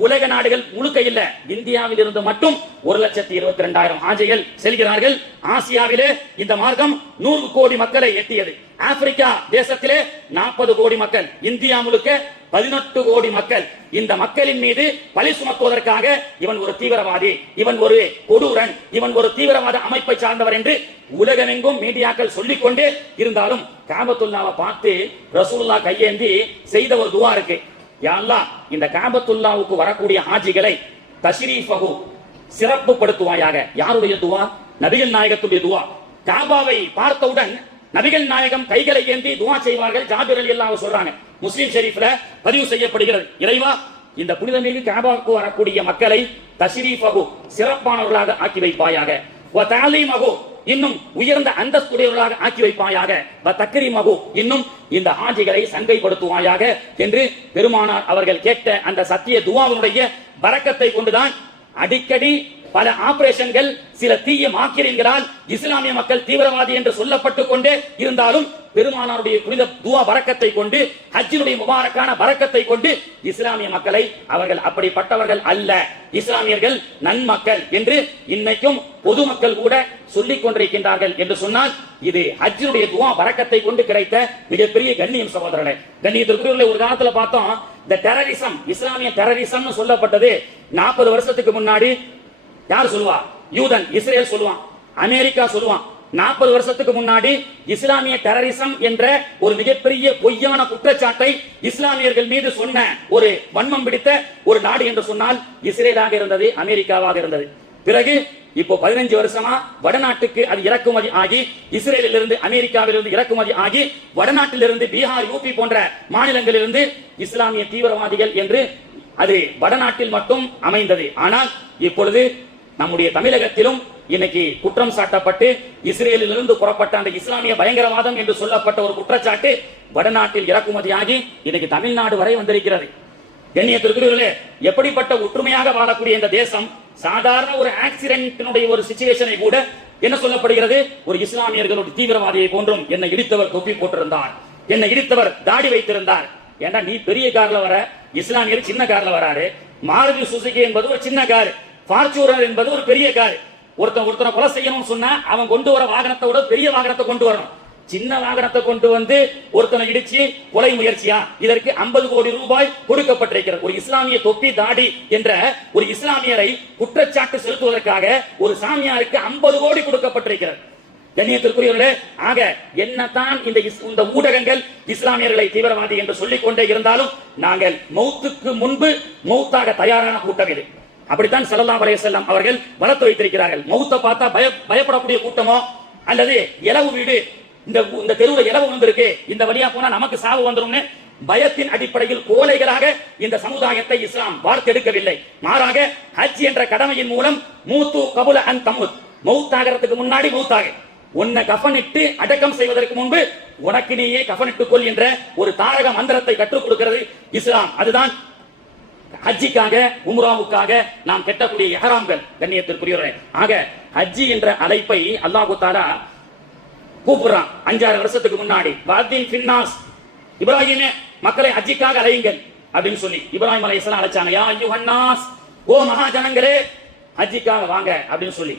உலக நாடுகள் முழுக்க இல்ல, இந்தியாவில் இருந்து மட்டும் 1,22,000 ஹாஜிகள் செல்கிறார்கள். ஆசியாவிலே இந்த மார்க்கம் 100 கோடி மக்களை எட்டியது. ஆப்பிரிக்கா தேசத்திலே 40 கோடி மக்கள், இந்தியா முழுக்க 18 கோடி மக்கள். இந்த மக்களின் மீது பழி சுமத்துவதற்காக இவன் ஒரு தீவிரவாதி, இவன் ஒரு கொடூரன், இவன் ஒரு தீவிரவாத அமைப்பை சார்ந்தவர் என்று உலகமெங்கும் மீடியாக்கள் சொல்லிக் கொண்டே இருந்தாலும் காபத்துல்லாவை பார்த்து ரசூலுல்லாஹ் கையேந்தி செய்த ஒரு துவா இருக்கு. யா அல்லாஹ், இந்த காபத்துல்லாவுக்கு வரக்கூடிய ஹாஜிகளை தஷ்ரீஃபஹு சிறப்புப்படுத்துவாயாக. யாருடைய துவா? நபிகள் நாயகத்துடைய துவா. காபாவை பார்த்தவுடன் நபிகள் நாயகம் கைகளை ஏந்தி துவா செய்வார்கள். ஜாபிர் ரலியல்லாஹு சொல்றாங்க, முஸ்லிம் ஷெரீஃப்ல பதிவு செய்யப்படுகிறது. இறைவா, இந்த புனிதமிகு காபாவுக்கு வரக்கூடிய மக்களை தஷ்ரீஃபஹு சிறப்பானவர்களாக ஆக்கி வைப்பாயாக, வ தஅலீமஹு இன்னும் உயர்ந்த அந்தஸ்துடையவர்களாக ஆக்கி வைப்பாயாக, வ தக்ரீமஹு இன்னும் இந்த ஹாஜிகளை சங்கைப்படுத்துவாயாக என்று பெருமானார் அவர்கள் கேட்ட அந்த சத்திய துவாவுடைய பரக்கத்தை கொண்டுதான் அடிக்கடி பல ஆபரேஷன்கள், சில தீய மாக்கிரங்களால் இஸ்லாமிய மக்கள் தீவிரவாதி என்று சொல்லப்பட்டுக் கொண்டே இருந்தாலும் பெருமானாருடைய புனித துவா பரக்கத்தை கொண்டு, ஹஜ்ஜினுடைய முபாரக்கான பரக்கத்தை கொண்டு இஸ்லாமிய மக்களை அவர்கள் அப்படிப்பட்டவர்கள் அல்ல, இஸ்லாமியர்கள் நன்மக்கள் என்று இன்னைக்கும் பொதுமக்கள் கூட சொல்லிக் கொண்டிருக்கின்றார்கள் என்று சொன்னால் இது ஹஜ்ஜினுடைய துவா பரக்கத்தை கொண்டு கிடைத்த மிகப்பெரிய கண்ணியம். சகோதரர்களே, கண்ணியத்திற்குரிய ஒரு காலத்துல பார்த்தோம், இந்த டெரரிசம், இஸ்லாமிய டெரரிசம் சொல்லப்பட்டது 40 வருஷத்துக்கு முன்னாடி. யார் சொல்லுவா? யூதன், இஸ்ரேல் சொல்லுவான், அமெரிக்கா சொல்லுவான். 40 வருஷத்துக்கு முன்னாடி இஸ்லாமிய டெரரிசம் என்ற ஒரு மிகப்பெரிய பொய்யான குற்றச்சாட்டை இஸ்லாமியர்கள் மீது சொன்ன ஒரு வன்மம் பிடித்த ஒரு நாடு என்று சொன்னால் இஸ்ரேலாக இருந்தது, அமெரிக்காவாக இருந்தது. பிறகு இப்போ 15 வருஷமா வடநாட்டுக்கு அது இறக்குமதி ஆகி இஸ்ரேலிலிருந்து அமெரிக்காவிலிருந்து இறக்குமதி ஆகி வடநாட்டிலிருந்து பீகார் யூபி போன்ற மாநிலங்களிலிருந்து இஸ்லாமிய தீவிரவாதிகள் என்று அது வடநாட்டில் மட்டும் அமைந்தது. ஆனால் இப்பொழுது நம்முடைய தமிழகத்திலும் இன்னைக்கு குற்றம் சாட்டப்பட்டு இஸ்ரேலிலிருந்து புறப்பட்ட அந்த இஸ்லாமிய பயங்கரவாதம் என்று சொல்லப்பட்ட ஒரு குற்றச்சாட்டு வடநாட்டில் இறக்குமதியாகி இன்னைக்கு தமிழ்நாடு வரை வந்திருக்கிறது. கண்ணியத்திற்குரியவர்களே, எப்படிப்பட்ட ஒற்றுமையாக வாழக்கூடிய இந்த தேசம் சாதாரண ஒரு ஆக்சிடென்டினுடைய ஒரு சிச்சுவேஷனை கூட என்ன சொல்லப்படுகிறது, ஒரு இஸ்லாமியர்களுடைய தீவிரவாதியை போன்றும் என்னை இடித்தவர் தொப்பி போட்டிருந்தார், என்னை இடித்தவர் தாடி வைத்திருந்தார். ஏன்னா நீ பெரிய கார்ல வர, இஸ்லாமியர் சின்ன கார்ல வராரு. மாருதி சுசுகி என்பது ஒரு சின்ன கார், ஃபார்ச்சூனர் என்பது ஒரு பெரிய கார். ஒருத்தனை கொலை செய்யணும்னு சொன்னா அவன் கொண்டு வர வாகனத்தை விட பெரிய வாகனத்தை கொண்டு வரணும். சின்ன வாகனத்தை கொண்டு வந்து ஒருத்தனை இடிச்சு கொலை முயற்சியா? இதற்கு 50 கோடி ரூபாய் கொடுக்கப்பட்டிருக்கிறது. ஒரு இஸ்லாமிய தொப்பி தாடி என்ற ஒரு இஸ்லாமியரை குற்றச்சாட்டு செலுத்துவதற்காக ஒரு சாமியாருக்கு 50 கோடி கொடுக்கப்பட்டிருக்கிறது. கண்ணியத்திற்குரியவர்களே, ஆக என்னதான் இந்த ஊடகங்கள் இஸ்லாமியர்களை தீவிரவாதி என்று சொல்லிக் கொண்டே இருந்தாலும் நாங்கள் மௌத்துக்கு முன்பு மௌத்தாக தயாரான கூட்டம் இது. அப்படித்தான் ஸல்லல்லாஹு அலைஹி வஸல்லம் அவர்கள் வளர்த்து வைத்திருக்கிறார்கள். மௌத்தை பார்த்தா பயப்படக்கூடிய கூட்டமோ அல்லது இலவு வீடு, இந்த தெருவில் இலவு வந்திருக்கு, இந்த வழியா போனா நமக்கு சாவு வந்துரும்னு பயத்தின் அடிப்படையில் கோழைகளாக இந்த சமுதாயத்தை இஸ்லாம் வார்த்தெடுக்கவில்லை. மாறாக ஹஜ் என்ற கடமையின் மூலம் மூத்து கபுல அன் தமுத், மௌத்தாகிறதுக்கு முன்னாடி மௌத்தாக, உன்னை கஃனிட்டு அடக்கம் செய்வதற்கு முன்பு உனக்கு நீயே கஃனிட்டுக் கொள் என்ற ஒரு தாரக மந்திரத்தை கற்றுக் கொடுக்கிறது இஸ்லாம். அதுதான் ஹஜ்ஜிக்காக உம்ராவுக்காக நாம் கட்டக்கூடிய இஹ்ராம்கள். கண்ணியத்திற்குரியவர்களே, ஆக ஹஜ்ஜி என்ற அழைப்பை அல்லாஹ் தஆலா கூப்பிடுறான் 5-6 வருஷத்துக்கு முன்னாடி. வாதின் ஃபின்னாஸ், இப்ராஹிமே மக்களை ஹஜ்ஜிக்காக அழையுங்கள் அப்படின்னு சொல்லி இப்ராஹிம் அலைஹிஸ்ஸலாம் அழைச்சாங்க. யா அய்யுஹன்னாஸ், ஓ மகாஜனங்களே ஹஜ்ஜிக்காக வாங்க அப்படின்னு சொல்லி.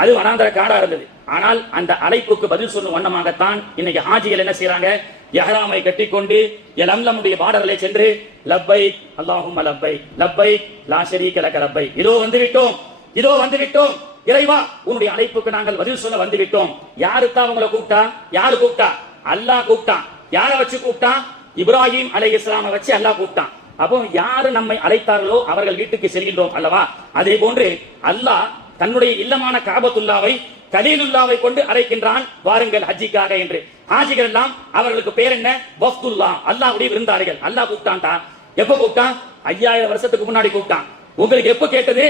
அது வனாந்தர காடா இருந்தது. ஆனால் அந்த அழைப்புக்கு பதில் சொல்லும் வண்ணமாகத்தான் இன்னைக்கு ஹாஜிகள் என்ன செய்யறாங்க, இஹ்ராமை கட்டிக்கொண்டு யலம்லமுடைய பார்டரிலே சென்று லப்பைக் அல்லாஹும்ம லப்பைக் லப்பைக் லா ஷரீக லக லப்பைக், இதோ வந்து விட்டோம், இதோ வந்து விட்டோம் இறைவா, உன்னுடைய அழைப்புக்கு நாங்கள் பதில் சொல்ல வந்து விட்டோம். யாருக்கா அவங்களை கூப்பிட்டா? யாரு கூப்பிட்டா? அல்லாஹ் கூப்பிட்டான். யாரை வச்சு கூப்பிட்டான்? இப்ராஹிம் அலைஹிஸ்ஸலாமை வச்சு அல்லாஹ் கூப்பிட்டான். அப்போ யாரு நம்மை அழைத்தார்களோ அவர்கள் வீட்டுக்கு செல்கின்றோம் அல்லவா? அதே போன்று அல்லாஹ் தன்னுடைய இல்லமான காபத்துல்லாவை கலீலுல்லாவை கொண்டு அழைக்கின்றான், வாருங்கள் ஹஜ்ஜிக்காக என்று. ஹாஜிகள் எல்லாம் அவர்களுக்கு பேர் என்ன? வஃப்துல்லா, அல்லாஹ்வுடைய விருந்தாளிகள். அல்லாஹ் கூப்பிட்டான்டா. எப்ப கூப்பிட்டான்? 5000 வருஷத்துக்கு முன்னாடி கூப்பிட்டான். உங்களுக்கு எப்ப கேட்டது?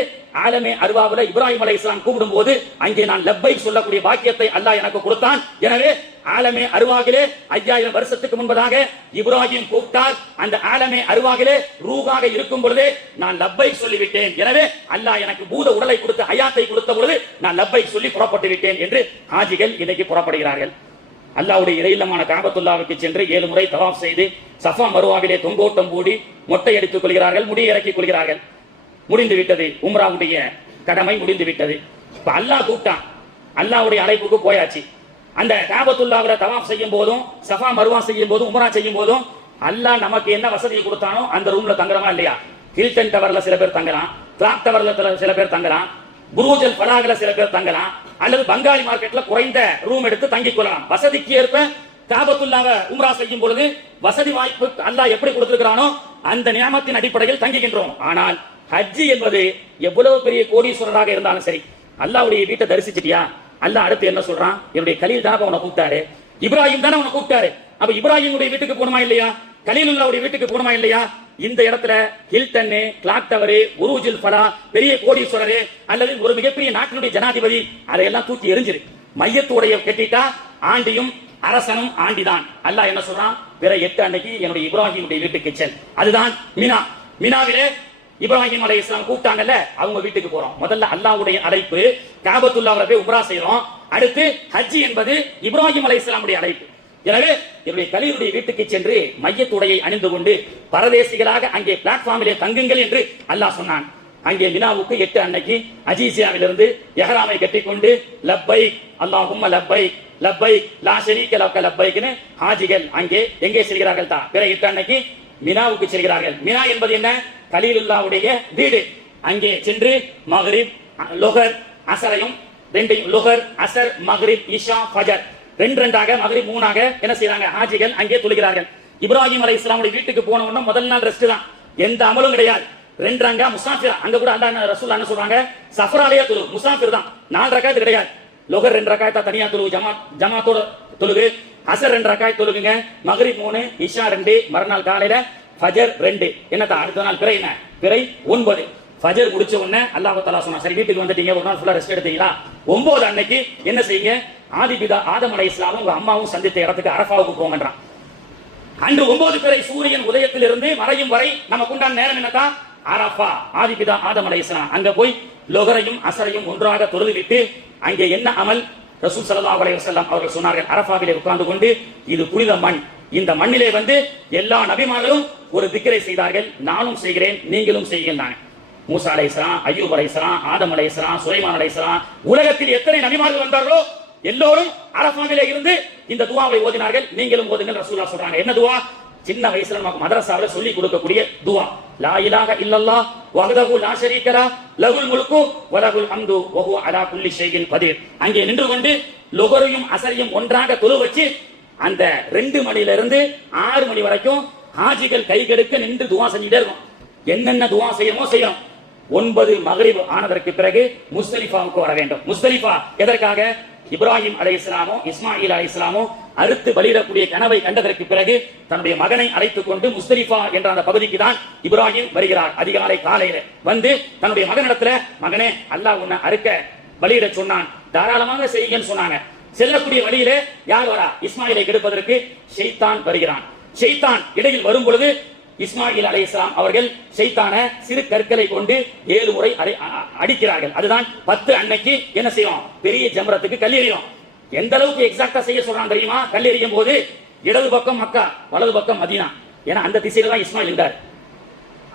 ஆலமே அர்வாவுல இப்ராஹிம் அலைஹிஸ்ஸலாம் கூப்பிடும் போது அங்கே நான் லப்பைக் சொல்லக்கூடிய பாக்கியத்தை அல்லாஹ் எனக்கு கொடுத்தான். எனவே ஆலமே அர்வாகிலே 5000 வருஷத்துக்கு முன்பதாக இப்ராஹிம் கூப்பிட்டார். அந்த ஆலமே அர்வாகிலே ரூஹாக இருக்கும் பொழுதே நான் லப்பைக் சொல்லிவிட்டேன். எனவே அல்லாஹ் எனக்கு பூத உடலை கொடுத்து ஹயாத்தை கொடுத்த பொழுது நான் லப்பைக் சொல்லி புறப்பட்டு விட்டேன் என்று ஹாஜிகள் இன்னைக்கு புறப்படுகிறார்கள். அல்லாஹ்வுடைய இறையில்லமான காபத்துல்லாவுக்கு சென்று 7 முறை தவாப் செய்து சஃபா மருவாவிலே தொங்கோட்டம் பூடி மொட்டை அடித்துக் கொள்கிறார்கள், முடி இறக்கிக் கொள்கிறார்கள். முடிந்து விட்டது, உம்ராவுடைய கடமை முடிந்து விட்டது. இப்ப அல்லாஹ் கூப்பிட்டான், அல்லாஹ்வுடைய அழைப்புக்கு போயாச்சு. அந்த காபத்துல்லாஹ்வுல தவாப் செய்யும் போதும் சஃபா மர்வா செய்யும் போதும் உம்ரா செய்யும் போதும் அல்லாஹ் நமக்கு என்ன வசதியை கொடுத்தானோ அந்த ரூம்ல தங்குறமா இல்லையா? ஹில்டன் டவர்ல சில பேர் தங்கலாம், கிளாக் டவர்ல சில பேர் தங்கலாம், புரூஜல் பலாகல சில பேர் தங்கலாம், அல்லது பங்காளி மார்க்கெட்ல குறைந்த ரூம் எடுத்து தங்கிக் கொள்ளலாம். வசதிக்கு ஏற்ப காபத்துல்லாஹ்வை உம்ரா செய்யும் பொழுது வசதி வாய்ப்பு அல்லாஹ் எப்படி கொடுத்திருக்கிறானோ அந்த நியமத்தின் அடிப்படையில் தங்குகின்றோம். ஆனால் ஹஜ்ஜி என்பது எவ்வளவு பெரிய கோடீஸ்வரராக இருந்தாலும் சரி, அல்லாஹ்வுடைய வீட்டை தரிசிச்சிட்டியா? அல்லாஹ் அடுத்து என்ன சொல்றான்? என்னுடைய கலீல் தானே உன்னை கூப்பிட்டாரு, இப்ராஹிம் தானே உன்னை கூப்பிட்டாரு. அப்ப இப்ராஹிமுடைய வீட்டுக்கு போகணுமா இல்லையா? கலீலுல்லாஹ்வுடைய வீட்டுக்கு போகணுமா இல்லையா? இந்த இடத்துல ஹில்டன், கிளாக் டவர், உருஜுல் ஃபலா, பெரிய கோடீஸ்வரர் அல்லது ஒரு மிகப்பெரிய நாட்டினுடைய ஜனாதிபதி அதையெல்லாம் தூக்கி எரிஞ்சிரு. மையத்துடைய கட்டிட்டா ஆண்டியும் அரசனும் ஆண்டிதான். அல்லாஹ் என்ன சொல்றான்? பிற 8 அன்னைக்கு என்னுடைய இப்ராஹிமுடைய வீட்டுக்கு செல். அதுதான் மினா. மினாவிலே இப்ராஹிம் அலைஹிஸ்ஸலாம் கூப்பிட்டாங்கல்ல, அவங்க வீட்டுக்கு போறோம். முதல்ல அல்லாஹ்வுடைய அழைப்பு, காபத்துல்லாஹ்ல போய் உம்ரா செய்றோம். அடுத்து ஹஜ் என்பது இப்ராஹிம் அலைஹிஸ்ஸலாமுடைய அழைப்பு. எனவே என்னுடைய கலீலுடைய வீட்டுக்கு சென்று மையத்துடையை அணிந்து கொண்டு பரதேசிகளாக அங்கே பிளாட்ஃபார்மிலே தங்குங்கள் என்று அல்லாஹ் சொன்னான். அங்கே மினாவுக்கு 8 அன்னைக்கு அஜீசியாவிலிருந்து இஹ்ராமை கட்டிக்கொண்டு லப்பைக் அல்லாஹும்ம லப்பைக் லப்பைக் லா ஷரீக லக லப்பைக்னு ஹாஜிகள் அங்கே எங்கே செல்கிறார்கள்? பிற 8 அன்னைக்கு மினாவுக்கு செல்கிறார்கள். மினா என்பது என்ன? கலீலுல்லாஹ்வுடைய வீடு. அங்கே சென்று மக்ரிப் லுஹர் அஸரையும் லுஹர் அஸர் மக்ரிப் இஷா ஃபஜர் 2 மக்ரிப் 3 என்ன செய்றாங்க? ஹாஜிகள் அங்கே தொழுகிறார்கள். இப்ராஹிம் அலைஹிஸ்ஸலாமுடைய வீட்டுக்கு போன உடனே முதல் நாள் ரெஸ்ட் தான், எந்த அமலும் கிடையாது. 2 ரங்கா முசாஃபிர். அங்க கூட அல்லாஹ் ரசூல் என்ன சொல்றாங்க, சஃபராலியா தொழு, முசாஃபிர் தான். 4 ரக்காத் கிடையாது. லொஹர் 2 ரக்காத்தா தனியா தொழுகு, ஜமாத்தோட தொழுகு. அசர் 2 ரக்காத் தொழுகுங்க. மக்ரிப் 3, இஷா 2, மறுநாள் காலையில ஃபஜர் 2. என்னதா அடுத்த நாள் பிறை என்ன, பிறை 9. ஃபஜர் முடிச்ச உடனே அல்லாஹ் தஆலா சொன்னா, சரி வீட்டுக்கு வந்துட்டீங்க, ஒரு நாள் ஃபுல்லா ரெஸ்ட் எடுத்தீங்களா, 9 அன்னைக்கு என்ன செய்யுங்க, ஆதிபிதா ஆதம் அலைஹிஸ்ஸலாமும் உங்க அம்மாவும் சந்தித்த இடத்துக்கு அரஃபாவுக்கு போங்கன்றான். அன்று 9 பிறை சூரியன் உதயத்தில் இருந்து மறையும் வரை நமக்கு உண்டான நேரம் என்னதான், அரஃபா. ஆதிபிதா ஆதம் அலைஹிஸ்ஸலாம் அங்க போய் லொஹரையும் அசரையும் ஒன்றாக தொழுதுவிட்டு அங்கே என்ன அமல், ரசூல் ஸல்லல்லாஹு அலைஹி வஸல்லம் அவர்கள் சொன்னார்கள், அரஃபாவிலே உட்கார்ந்து கொண்டு, இது புனித மண், இந்த மண்ணிலே எல்லா நபிமார்களும் ஒரு திக்ரை செய்தார்கள், நானும் செய்கிறேன், நீங்களும் செய்யுங்கள். மூசா அலைஹிஸ்ஸலாம், அய்யூப் அலைஹிஸ்ஸலாம், ஆதம் அலைஹிஸ்ஸலாம், சுலைமான் அலைஹிஸ்ஸலாம், உலகத்தில் எத்தனை நபிமார்கள் வந்தார்களோ எல்லோரும் அரஃபாவிலே இருந்து இந்த துஆவை ஓதினார்கள். நீங்களும் ஓதுங்கள் ரசூலுல்லாஹ் சொல்றாங்க. என்ன துஆ? சின்ன வயசுல நமக்கு மதரசாவில் சொல்லி கொடுக்கக்கூடிய துஆ, லா இலாஹ இல்லல்லாஹ் வஹ்தஹு லா ஷரீக லஹு லஹுல் முல்கு வ லஹுல் ஹம்து வ ஹுவ அலா குல்லி ஷைஇன் கதீர். அங்கே நின்று கொண்டு லொஹரையும் அசரையும் ஒன்றாக தொழு வச்சு அந்த 2 மணில இருந்து 6 மணி வரைக்கும் ஹாஜிகள் கைகெடுக்க நின்று துஆ செஞ்சிட்டே இருக்கும். என்னென்ன துஆ செய்யணுமோ செய்யணும். 9 மக்ரிப் ஆனதற்கு பிறகு முஸ்தலிஃபாவுக்கு வர வேண்டும். முஸ்தலிஃபா எதற்காக? இப்ராஹிம் அலைஹிஸ்ஸலாமோ இஸ்மாயில் அலைஹிஸ்ஸலாமோ அறுத்து பலியிடக்கூடிய கனவை கண்டதற்கு பிறகு தன்னுடைய மகனை அழைத்துக் கொண்டு முஸ்தலிஃபா என்ற அந்த பகுதிக்கு தான் இப்ராஹிம் வருகிறார். அதிகாலை காலையில வந்து தன்னுடைய மகனிடத்துல, மகனே அல்லாஹ் உன்னை அறுக்க பலியிட சொன்னான், தாராளமாக செய்யுங்கன்னு சொன்னாங்க. செல்லக்கூடிய வழியிலே யார் வரா? இஸ்மாயிலை கெடுப்பதற்கு ஷைத்தான் வருகிறான். ஷைத்தான் இடையில் வரும் பொழுது இஸ்மாயில் அலைஹிஸ்ஸலாம் அவர்கள் ஷைத்தான சிறு கற்களை கொண்டு 7 முறை அடிக்கிறார்கள். அதுதான் 10 அன்னைக்கு என்ன செய்யும், பெரிய ஜம்ரத்துக்கு கல்லெறியும். எந்த அளவுக்கு எக்ஸாக்டா செய்ய சொல்றான் தெரியுமா? கல்லெறியும் போது இடது பக்கம் மக்கா, வலது பக்கம் மதீனா. ஏன்னா அந்த திசையில தான் இஸ்மாயில் நின்றார்.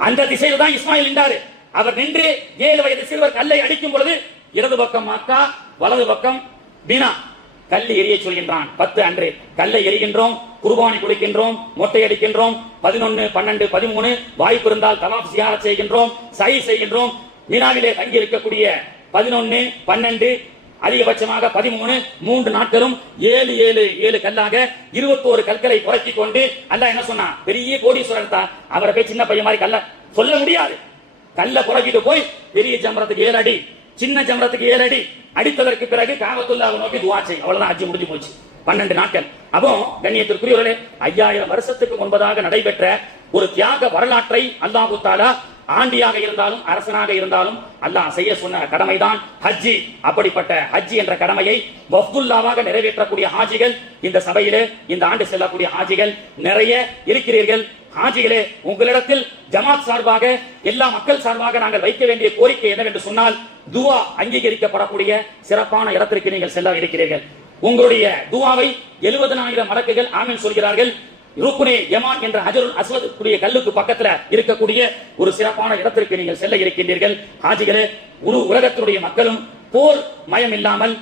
அந்த திசையில தான் இஸ்மாயில் நின்றார். அவர் நின்று 7 வயது சிறுவர் கல்லை அடிக்கும் பொழுது இடது பக்கம் மக்கா, வலது பக்கம் பீனா. கல்லை எரிய சொல்கின்றான். 10 அன்று கல்லை எரிகின்றோம், குர்பானி கொடுக்கின்றோம், மொட்டை அடிக்கின்றோம். 11, 12, 13 வாய்ப்பு இருந்தால் தவாப் ஜியாரத் செய்கின்றோம், சஹி செய்கின்றோம். மினாவிலே தங்கி இருக்கக்கூடிய 11, 12 அதிகபட்சமாக 13 3 நாட்களும் 7 கல்லாக 21 கற்களை புரட்டிக் கொண்டு அல்லாஹ் என்ன சொன்னா, பெரிய கோடீஸ்வரர் தான், அவரை போய் சின்ன பையன் மாதிரி கல்ல சொல்ல முடியாது. கல்ல புரட்டிட்டு போய் பெரிய ஜம்ரத்துக்கு 7 அடி, சின்ன ஜம்ரத்துக்கு 7 அடி அடித்ததற்கு பிறகு காபத்துல்லாஹ் நோக்கி துஆ செய். அவ்வளவுதான், ஹஜ் முடிஞ்சு போச்சு. 12 நாட்கள். அப்போ கண்ணியத்திற்குரியவர்களே, 5000 வருஷத்துக்கு முன்பதாக நடைபெற்ற ஒரு தியாக வரலாற்றை அல்லாஹ் தஆலா ஆண்டியாக இருந்தாலும் அரசனாக இருந்தாலும் அல்லாஹ் செய்ய சொன்ன கடமைதான் ஹஜ்ஜி. அப்படிப்பட்ட ஹஜ்ஜி என்ற கடமையை வஃப்துல்லாவாக நிறைவேற்றக்கூடிய ஹாஜிகள் இந்த சபையிலே இந்த ஆண்டு செல்லக்கூடிய ஹாஜிகள் நிறைய இருக்கிறீர்கள். ஹாஜிகளே, உங்களிடத்தில் ஜமாத் சார்பாக எல்லா மக்கள் சார்பாக நாங்கள் வைக்க வேண்டிய கோரிக்கை என்னவென்று சொன்னால், துஆ அங்கீகரிக்கப்படக்கூடிய சிறப்பான இடத்திற்கு நீங்கள் செல்ல இருக்கிறீர்கள். உங்களுடைய துஆவை 70,000 மலக்குகள் ஆமீன் சொல்கிறார்கள். ருக்குனே யமான் என்ற ஹஜருல் அஸ்வத் கூடிய கல்லுக்கு பக்கத்துல இருக்கக்கூடிய ஒரு சிறப்பான இடத்திற்கு நீங்கள் செல்ல இருக்கின்றீர்கள். ஹாஜிகளே, உலகத்தினுடைய மக்களும் போர் மயம் இல்லாமல்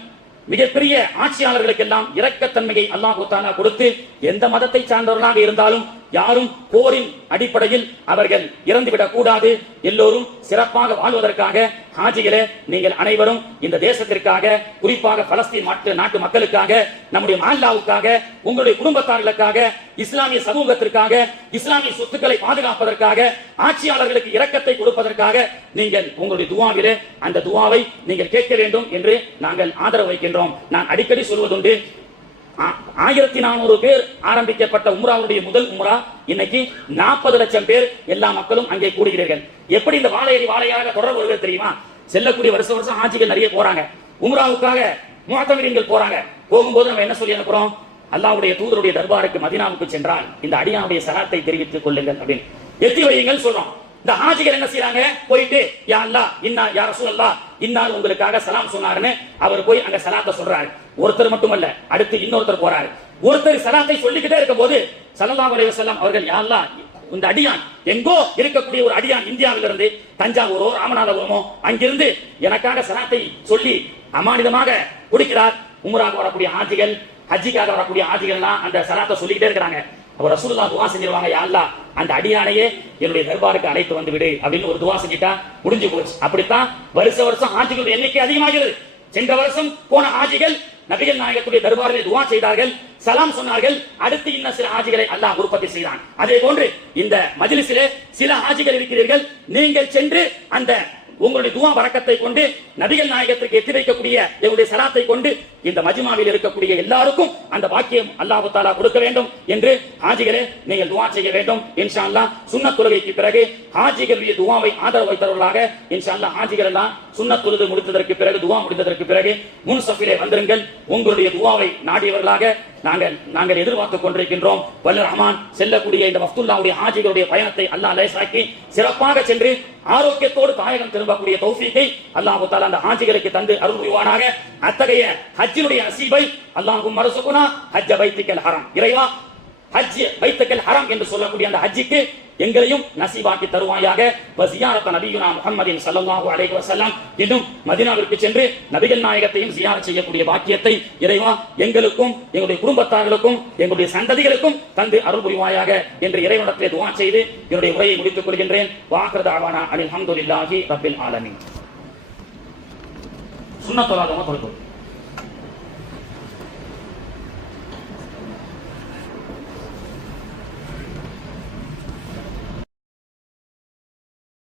மிகப்பெரிய ஆட்சியாளர்களுக்கெல்லாம் இரக்கத்தன்மையை அல்லாஹ் தஆலா கொடுத்து, எந்த மதத்தை சார்ந்தவர்களாக இருந்தாலும் யாரும் போரின் அடிப்படையில் அவர்கள் இறந்துவிடக் கூடாது, எல்லோரும் சிறப்பாக வாழ்வதற்காக ஹாஜிகளே, நீங்கள் அனைவரும் இந்த தேசத்திற்காக, குறிப்பாக பலஸ்தீன் நாட்டு மக்களுக்காக, நம்முடைய மஹல்லாவுக்காக, உங்களுடைய குடும்பத்தார்களுக்காக, இஸ்லாமிய சமூகத்திற்காக, இஸ்லாமிய சொத்துக்களை பாதுகாப்பதற்காக, ஆட்சியாளர்களுக்கு இரக்கத்தை கொடுப்பதற்காக நீங்கள் உங்களுடைய துஆவிலே அந்த துஆவை நீங்கள் கேட்க வேண்டும் என்று நாங்கள் ஆதரவு வைக்கின்றோம். நான் அடிக்கடி சொல்வதுண்டு, 1400 பேர் ஆரம்பிக்கப்பட்ட உம்ராவுடைய முதல் உம்ரா இன்னைக்கு 40 லட்சம் பேர் எல்லா மக்களும் அங்கே கூடுகிறீர்கள். எப்படி இந்த வாழையாக தொடர்பு வருகிறது தெரியுமா? செல்லக்கூடிய வருஷம் ஆட்சிகள் நிறைய போறாங்க, உம்ராவுக்காக முஅத்தமிரீன்கள் போறாங்க. போகும்போது நம்ம என்ன சொல்லி அனுப்புறோம்? அல்லாஹ்வுடைய தூதருடைய தர்பாருக்கு மதீனாவுக்கு சென்றால் இந்த அடியானுடைய சலாத்தை தெரிவித்துக் கொள்ளுங்கள் அப்படின்னு எத்தி வையுங்கள் சொல்றோம். இந்த ஹாஜிகள் என்ன செய்யறாங்க? போயிட்டு யா அல்லாஹ் இன்னா யா ரசூலல்லாஹ் இன்னால் உங்களுக்காக சலாம் சொன்னாருன்னு அவர் போய் அங்க சலாத்தை சொல்றாரு. ஒருத்தர் மட்டுமல்ல, அடுத்து இன்னொருத்தர் போறாரு. ஒருத்தர் சலாத்தை சொல்லிக்கிட்டே இருக்கும் போது ஸல்லல்லாஹு அலைஹி வஸல்லம் அவர்கள் யா அல்லாஹ் இந்த அடியான் எங்கோ இருக்கக்கூடிய ஒரு அடியான் இந்தியாவிலிருந்து தஞ்சாவூரோ ராமநாதபுரமோ அங்கிருந்து எனக்காக சலாத்தை சொல்லி அமானிதமாக கொடுக்கிறார். உம்ராக வரக்கூடிய ஹாஜிகள், ஹஜ்ஜிக்காக வரக்கூடிய ஹாஜிகள் அந்த சலாத்தை சொல்லிக்கிட்டே இருக்கிறாங்க. அவர் ரசூலுல்லாஹ் துஆ செஞ்சிருவாங்க, யா அல்லாஹ் அந்த அடியானையே என்னுடைய தர்பாருக்கு அழைத்து வந்து விடு அப்படின்னு ஒரு துஆ செஞ்சிட்டா முடிஞ்சு போச்சு. அப்படித்தான் வருஷம் ஹாஜிகளுடைய எண்ணிக்கை அதிகமாகிறது. சென்ற வருஷம் போன ஹாஜிகள் நபிகள் நாயகத்துடைய தர்பாரில் துஆ செய்தார்கள், சலாம் சொன்னார்கள். அடுத்து இன்னும் சில ஹாஜிகளை அல்லாஹ் உற்பத்தி செய்தான். அதே போன்று இந்த மஜ்லிஸிலே சில ஹாஜிகள் இருக்கிறீர்கள். நீங்கள் சென்று அந்த உங்களுடைய துஆ பரக்கத்தை கொண்டு நபிகள் நாயகத்திற்கு எத்தி வைக்கக்கூடிய என்னுடைய சலாத்தை கொண்டு இந்த மஜ்மாவில் இருக்கக்கூடிய எல்லாருக்கும் அந்த பாக்கியம் அல்லாஹ் தஆலா கொடுக்க வேண்டும் என்று ஹாஜிகளே நீங்கள் துஆ செய்ய வேண்டும். இன்ஷா அல்லாஹ் சுன்னத் தொழுகைக்கு பிறகு ஹாஜிகளுடைய துஆவை ஆதரவு வைத்தவர்களாக இன்ஷா அல்லாஹ் ஹாஜிகள் எல்லாம் சுன்னத் தொழுது முடித்ததற்கு பிறகு துஆ முடித்ததற்கு பிறகு முன் சஃபிலே வந்திருங்கள். உங்களுடைய துஆவை நாடியவர்களாக நாங்கள் எதிர்பார்த்துக் கொண்டிருக்கின்றோம். வல்ல ரஹ்மான் செல்லக்கூடிய இந்த மஃப்துல்லாவுடைய ஹாஜிகளுடைய பயணத்தை அல்லாஹ் லேசாக்கி சிறப்பாக சென்று ஆரோக்கியத்தோடு தாயகம் திரும்பக்கூடிய தௌஃபீக்கை அல்லாஹ் தஆலா அந்த ஹாஜிகளுக்கு தந்து அருள் புரிவானாக. அத்தகைய ஹஜ்ஜினுடைய நசீபை அல்லாஹும் மர்சுகுனா ஹஜ்ஜ பைத்திக்கல் ஹரம், இறைவா ஹஜ் பைத்துல் ஹரம் என்று சொல்லக்கூடிய அந்த ஹஜ்ஜுக்கு எங்களையும் நசீபாக்கி தருவாயாக. வஸியாரத் நபியுனா முஹம்மதின் ஸல்லல்லாஹு அலைஹி வஸல்லம், இன்னும் மதீனாவிற்கு சென்று நபிகள் நாயகத்தையும் ஜியாரத் செய்யக்கூடிய பாக்கியத்தை இறைவா எங்களுக்கும் எங்களுடைய குடும்பத்தார்களுக்கும் எங்களுடைய சந்ததிகளுக்கும் தந்து அருள் புரிவாயாக என்று இறைவனிடத்திலே துஆ செய்து என்னுடைய உரையை முடித்துக் கொள்கின்றேன். வாஹிரு தஅவானா அனில் ஹம்துலில்லாஹி ரப்பில் ஆலமீன். சுன்னத்துல்லாஹி தொழுகை